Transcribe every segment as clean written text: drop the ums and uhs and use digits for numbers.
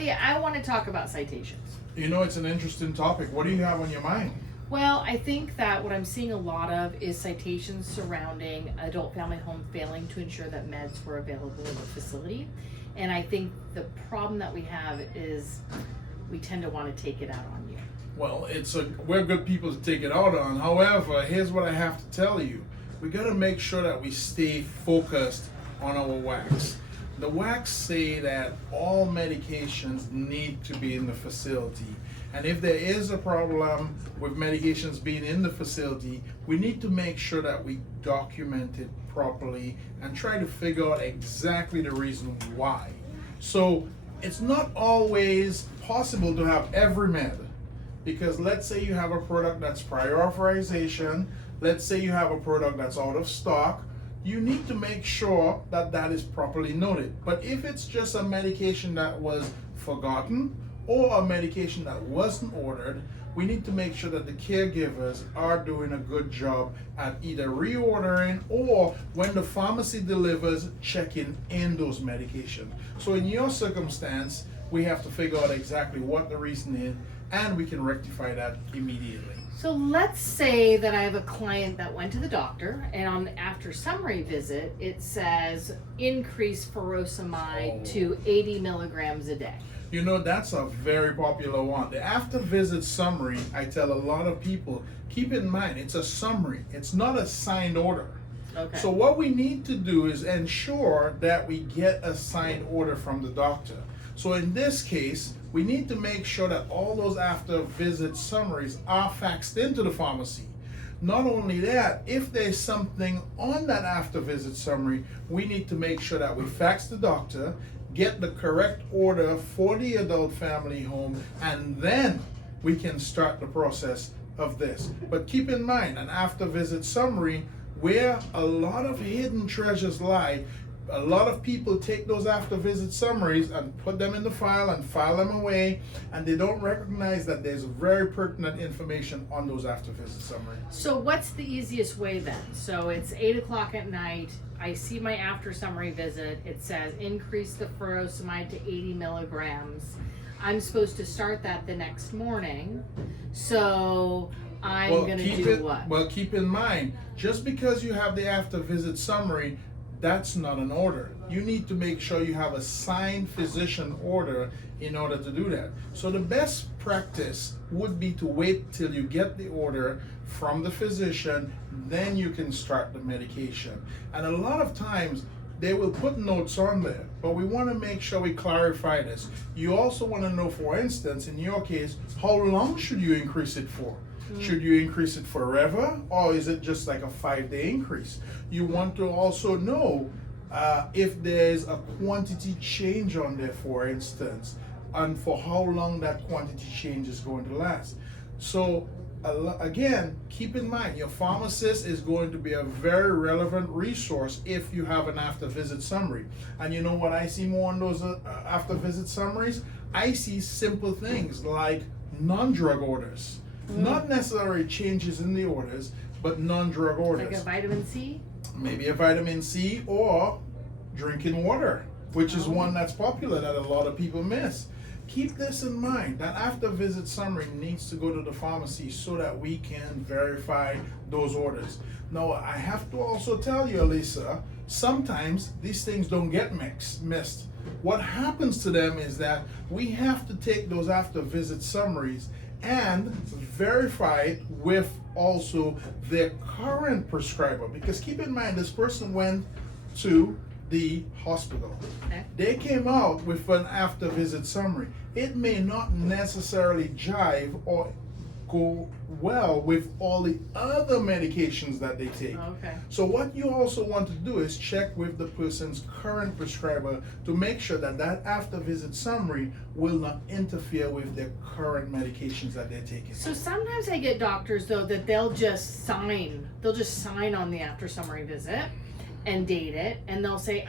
Andy, I want to talk about citations. You know, it's an interesting topic. What do you have on your mind? Well, I think that what I'm seeing a lot of is citations surrounding adult family home failing to ensure that meds were available in the facility. And I think the problem that we have is we tend to want to take it out on you. Well, we're good people to take it out on. However, here's what I have to tell you. We got to make sure that we stay focused on our WACs. The WACs say that all medications need to be in the facility. And if there is a problem with medications being in the facility, we need to make sure that we document it properly and try to figure out exactly the reason why. So it's not always possible to have every med, because let's say you have a product that's prior authorization, let's say you have a product that's out of stock, you need to make sure that that is properly noted. But if it's just a medication that was forgotten or a medication that wasn't ordered, we need to make sure that the caregivers are doing a good job at either reordering or when the pharmacy delivers, checking in those medications. So in your circumstance, we have to figure out exactly what the reason is, and we can rectify that immediately. So let's say that I have a client that went to the doctor, and on the after summary visit, it says increase furosemide to 80 milligrams a day. You know, that's a very popular one. The after visit summary, I tell a lot of people, keep in mind, it's a summary. It's not a signed order. Okay. So what we need to do is ensure that we get a signed order from the doctor. So in this case, we need to make sure that all those after visit summaries are faxed into the pharmacy. Not only that, if there's something on that after visit summary, we need to make sure that we fax the doctor, get the correct order for the adult family home, and then we can start the process of this. But keep in mind, an after visit summary, where a lot of hidden treasures lie, a lot of people take those after visit summaries and put them in the file and file them away, and they don't recognize that there's very pertinent information on those after visit summaries. So what's the easiest way then? So it's 8 o'clock at night. I see my after summary visit. It says increase the furosemide to 80 milligrams. I'm supposed to start that the next morning. So I'm going to do what? Well, keep in mind, just because you have the after visit summary, that's not an order. You need to make sure you have a signed physician order in order to do that. So the best practice would be to wait till you get the order from the physician, then you can start the medication. And a lot of times they will put notes on there, but we want to make sure we clarify this. You also want to know, for instance, in your case, how long should you increase it for? Should you increase it forever, or is it just like a 5-day increase? You want to also know if there's a quantity change on there, for instance, and for how long that quantity change is going to last. So again, keep in mind, your pharmacist is going to be a very relevant resource if you have an after visit summary. And you know what I see more on those after visit summaries? I see simple things like non-drug orders. Not necessarily changes in the orders, but non-drug orders. Like a vitamin C? Maybe a vitamin C, or drinking water, which is one that's popular that a lot of people miss. Keep this in mind. That after visit summary needs to go to the pharmacy so that we can verify those orders. Now, I have to also tell you, Elisa, sometimes these things don't get missed. What happens to them is that we have to take those after visit summaries and verify it with also their current prescriber, because keep in mind, this person went to the hospital. Okay. They came out with an after visit summary. It may not necessarily jive or go well with all the other medications that they take. Okay. So what you also want to do is check with the person's current prescriber to make sure that that after visit summary will not interfere with their current medications that they're taking. So sometimes I get doctors though that they'll just sign on the after summary visit and date it, and they'll say,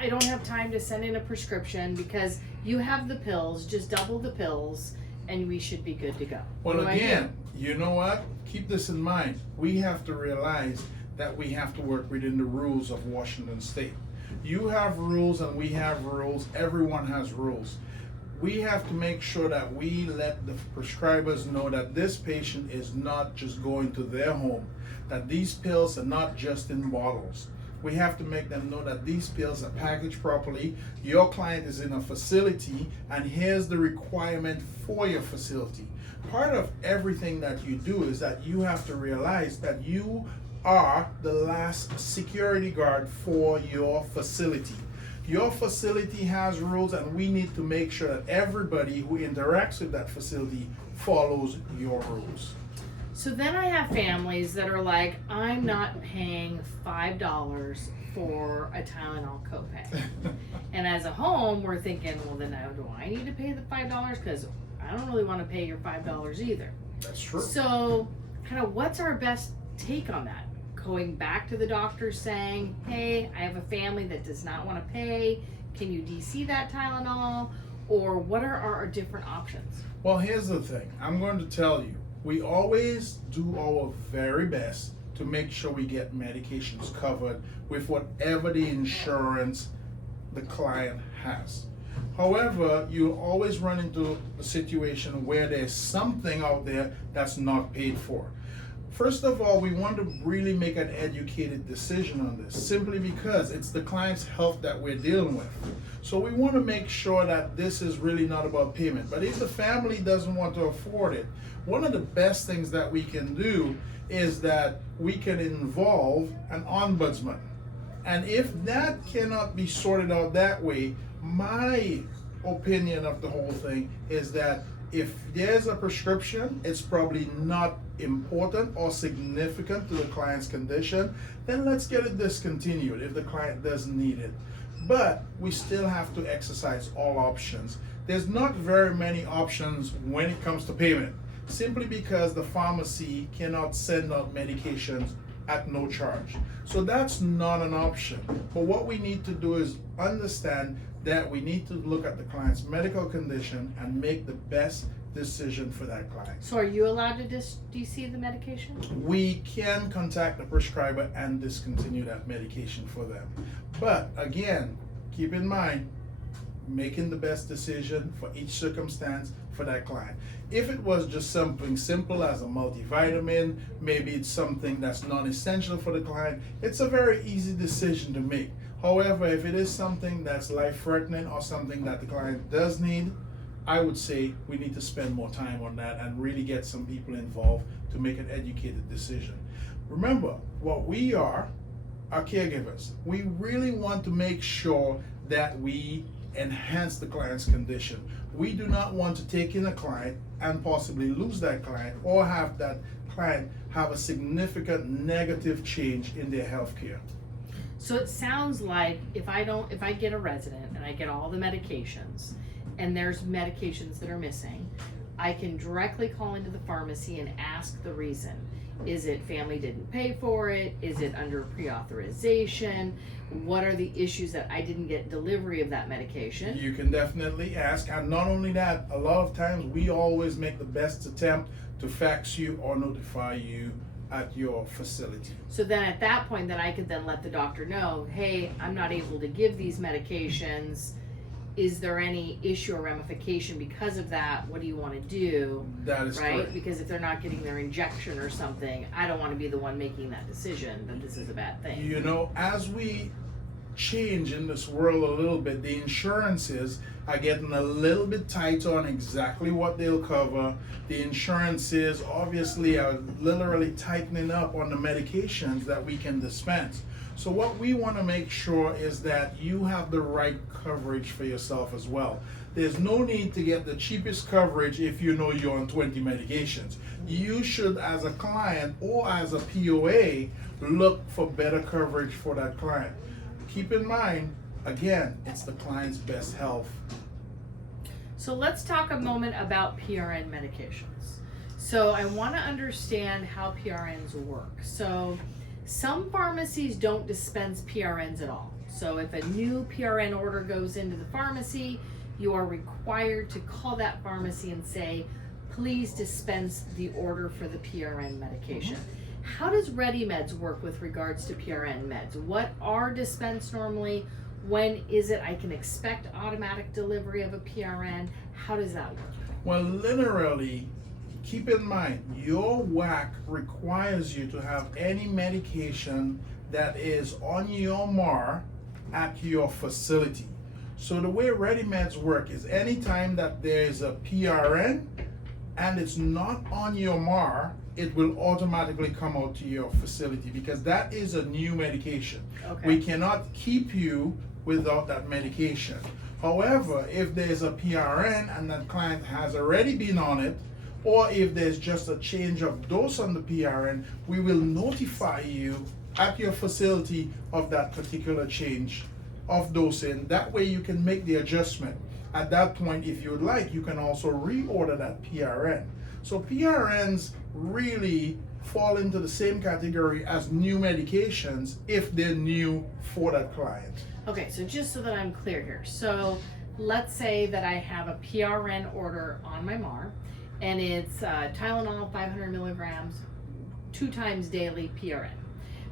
I don't have time to send in a prescription because you have the pills, just double the pills and we should be good to go. Well, again, you know what? Keep this in mind. We have to realize that we have to work within the rules of Washington State. You have rules and we have rules. Everyone has rules. we have to make sure that we let the prescribers know that this patient is not just going to their home, that these pills are not just in bottles. We have to make them know that these pills are packaged properly. Your client is in a facility, and here's the requirement for your facility. Part of everything that you do is that you have to realize that you are the last security guard for your facility. Your facility has rules, and we need to make sure that everybody who interacts with that facility follows your rules. So then I have families that are like, I'm not paying $5 for a Tylenol copay. And as a home, we're thinking, well, then now do I need to pay the $5? Because I don't really want to pay your $5 either. That's true. So, kind of, what's our best take on that? Going back to the doctor saying, hey, I have a family that does not want to pay. Can you DC that Tylenol? Or what are our different options? Well, here's the thing. I'm going to tell you, we always do our very best to make sure we get medications covered with whatever the insurance the client has. However, you always run into a situation where there's something out there that's not paid for. First of all, we want to really make an educated decision on this, simply because it's the client's health that we're dealing with. So we want to make sure that this is really not about payment. But if the family doesn't want to afford it, one of the best things that we can do is that we can involve an ombudsman. And if that cannot be sorted out that way, my opinion of the whole thing is that if there's a prescription, it's probably not important or significant to the client's condition, then let's get it discontinued if the client doesn't need it. But we still have to exercise all options. There's not very many options when it comes to payment, simply because the pharmacy cannot send out medications at no charge. So that's not an option. But what we need to do is understand that we need to look at the client's medical condition and make the best decision for that client. So are you allowed to DC the medication? We can contact the prescriber and discontinue that medication for them. But again, keep in mind, making the best decision for each circumstance for that client. If it was just something simple as a multivitamin, maybe it's something that's non-essential for the client, it's a very easy decision to make. However, if it is something that's life-threatening or something that the client does need, I would say we need to spend more time on that and really get some people involved to make an educated decision. Remember, what we are caregivers. We really want to make sure that we enhance the client's condition. We do not want to take in a client and possibly lose that client or have that client have a significant negative change in their health care. So it sounds like if I get a resident and I get all the medications and there's medications that are missing, I can directly call into the pharmacy and ask the reason. Is it family didn't pay for it? Is it under pre-authorization? What are the issues that I didn't get delivery of that medication? You can definitely ask, and not only that, a lot of times we always make the best attempt to fax you or notify you at your facility. So then at that point, then I could then let the doctor know, hey, I'm not able to give these medications. Is there any issue or ramification because of that? What do you want to do? That is right? correct. Because if they're not getting their injection or something, I don't want to be the one making that decision that this is a bad thing. You know, as we change in this world a little bit, the insurances are getting a little bit tighter on exactly what they'll cover. The insurances obviously are literally tightening up on the medications that we can dispense. So what we want to make sure is that you have the right coverage for yourself as well. There's no need to get the cheapest coverage if you know you're on 20 medications. You should, as a client or as a POA, look for better coverage for that client. Keep in mind, again, it's the client's best health. So let's talk a moment about PRN medications. So I want to understand how PRNs work. So some pharmacies don't dispense PRNs at all. So if a new PRN order goes into the pharmacy, you are required to call that pharmacy and say, please dispense the order for the PRN medication. How does ReadyMeds work with regards to PRN meds? What are dispensed normally? When is it I can expect automatic delivery of a PRN? How does that work? Well, literally, keep in mind, your WAC requires you to have any medication that is on your MAR at your facility. So the way ReadyMeds work is anytime that there is a PRN and it's not on your MAR, it will automatically come out to your facility because that is a new medication. Okay. We cannot keep you without that medication. However, if there's a PRN and that client has already been on it, or if there's just a change of dose on the PRN, we will notify you at your facility of that particular change of dosing. That way you can make the adjustment. At that point, if you would like, you can also reorder that PRN. So PRNs really fall into the same category as new medications if they're new for that client. Okay, so just so that I'm clear here. So let's say that I have a PRN order on my MAR and it's Tylenol 500 milligrams 2 times daily PRN.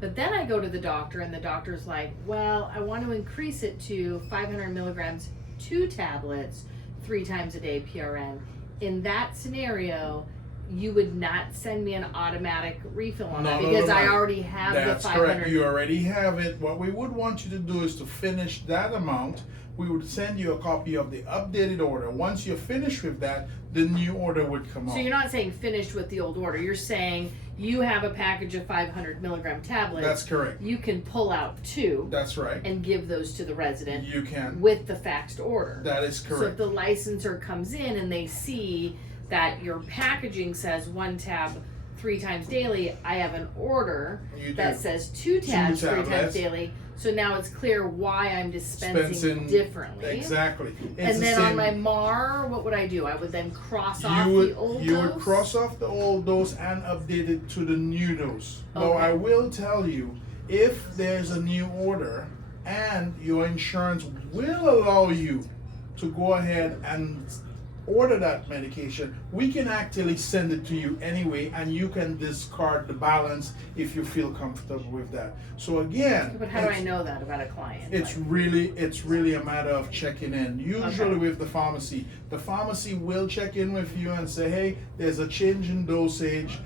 But then I go to the doctor and the doctor's like, well, I want to increase it to 500 milligrams 2 tablets 3 times a day PRN. In that scenario, you would not send me an automatic refill on that because I already have That's the 500. correct. You already have it. What we would want you to do is to finish that amount. We would send you a copy of the updated order. Once you're finished with that, the new order would come out. So you're not saying finished with the old order. You're saying you have a package of 500 milligram tablets. That's correct. You can pull out 2 That's right. and give those to the resident You can. with the faxed order. That is So if correct. the licensor comes in and they see that your packaging says 1 tab 3 times daily, I have an order You that do. says 2 tabs 3 times tablets. daily. So now it's clear why I'm dispensing differently. Exactly. It's And the then same. on my MAR, what would I do? I would then cross off you would, the old you dose? would cross off the old dose and update it to the new dose. Now Okay. I will tell you, if there's a new order and your insurance will allow you to go ahead and order that medication, we can actually send it to you anyway, and you can discard the balance if you feel comfortable with that. So again, But how do I know that about a client? it's really a matter of checking in. Usually with the pharmacy will check in with you and say, hey, there's a change in dosage.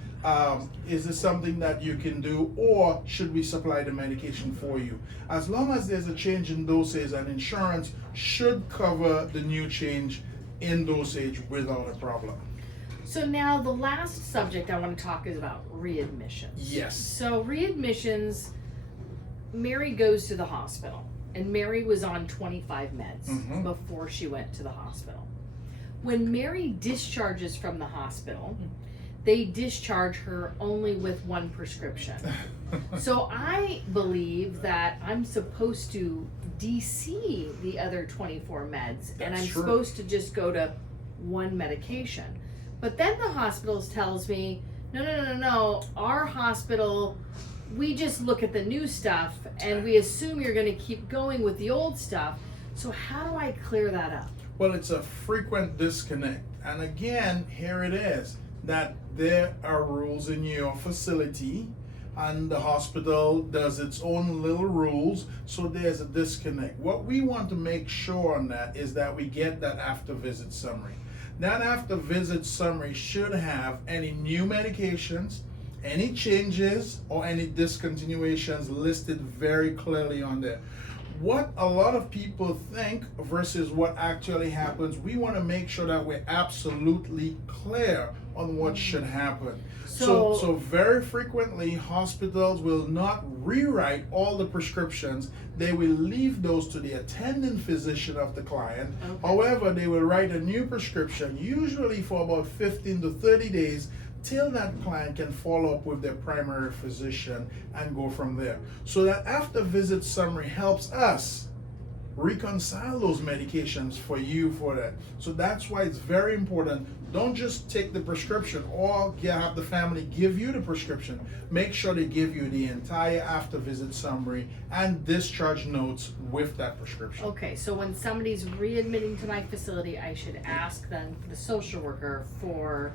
Is this something that you can do, or should we supply the medication for you? As long as there's a change in dosage, and insurance should cover the new change in dosage without a problem. So now the last subject I want to talk is about readmissions. Yes. So readmissions, Mary goes to the hospital, and Mary was on 25 meds Mhm. before she went to the hospital. When Mary discharges from the hospital, they discharge her only with 1 prescription. So I believe that I'm supposed to DC the other 24 meds, and That's I'm true. supposed to just go to 1 medication. But then the hospital tells me, no, our hospital, we just look at the new stuff and we assume you're gonna keep going with the old stuff. So how do I clear that up? Well, it's a frequent disconnect. And again, here it is, that there are rules in your facility and the hospital does its own little rules, so there's a disconnect. What we want to make sure on that is that we get that after visit summary. That after visit summary should have any new medications, any changes, or any discontinuations listed very clearly on there. What a lot of people think versus what actually happens, we want to make sure that we're absolutely clear on what should happen. So very frequently, hospitals will not rewrite all the prescriptions. They will leave those to the attending physician of the client. Okay. However, they will write a new prescription, usually for about 15 to 30 days, till that client can follow up with their primary physician and go from there. So that after visit summary helps us reconcile those medications for you for that. So that's why it's very important. Don't just take the prescription or have the family give you the prescription. Make sure they give you the entire after visit summary and discharge notes with that prescription. Okay, so when somebody's readmitting to my facility, I should ask then the social worker for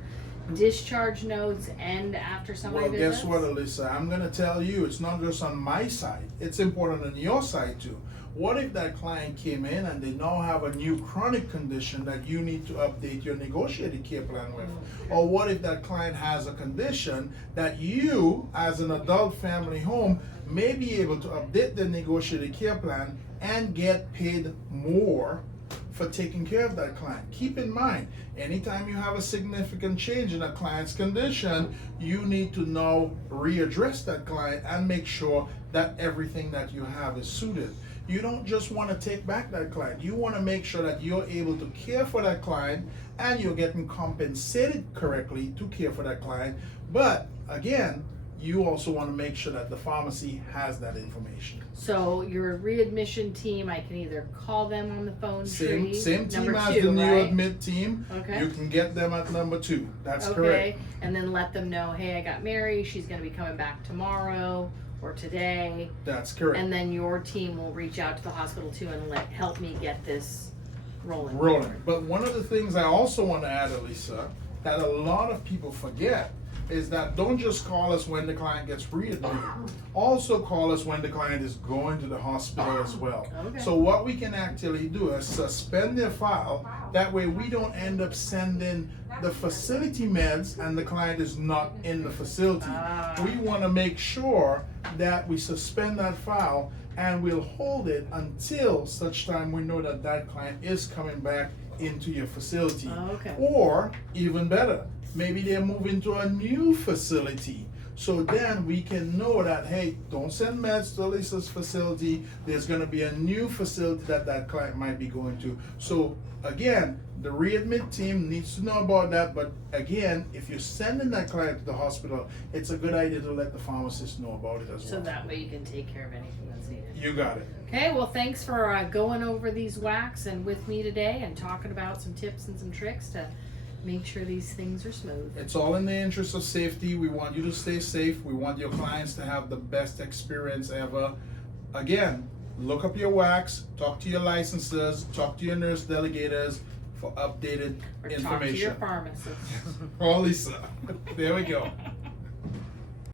discharge notes and after summary Well, visits? guess what, Alyssa? I'm going to tell you, it's not just on my side. It's important on your side too. What if that client came in and they now have a new chronic condition that you need to update your negotiated care plan with? Or what if that client has a condition that you, as an adult family home, may be able to update the negotiated care plan and get paid more for taking care of that client? Keep in mind, anytime you have a significant change in a client's condition, you need to now readdress that client and make sure that everything that you have is suited. You don't just want to take back that client. You want to make sure that you're able to care for that client and you're getting compensated correctly to care for that client. But again, you also want to make sure that the pharmacy has that information. So your readmission team, I can either call them on the phone Same tree. team number as 2, the new right? admit team. Okay. You can get them at number 2. That's Okay, correct. and then let them know, hey, I got Mary, she's gonna be coming back tomorrow or today. That's correct. And then your team will reach out to the hospital too and help me get this rolling. Rolling. But one of the things I also want to add, Elisa, that a lot of people forget is that don't just call us when the client gets readmitted. Also call us when the client is going to the hospital as well. Okay. So what we can actually do is suspend their file. That way we don't end up sending the facility meds and the client is not in the facility. We want to make sure that we suspend that file and we'll hold it until such time we know that that client is coming back into your facility. Okay. Or even better, maybe they're moving to a new facility. So then we can know that, hey, don't send meds to Lisa's facility. There's going to be a new facility that that client might be going to. So again, the readmit team needs to know about that. But again, if you're sending that client to the hospital, it's a good idea to let the pharmacist know about it as well. So that way you can take care of anything that's needed. You got it. Okay, well, thanks for going over these WACs and with me today and talking about some tips and some tricks to make sure these things are smooth. It's all in the interest of safety. We want you to stay safe. We want your clients to have the best experience ever. Again, look up your WACs, talk to your licensors, talk to your nurse delegators for updated Or information. talk to your pharmacist. Oh, Lisa. There we go.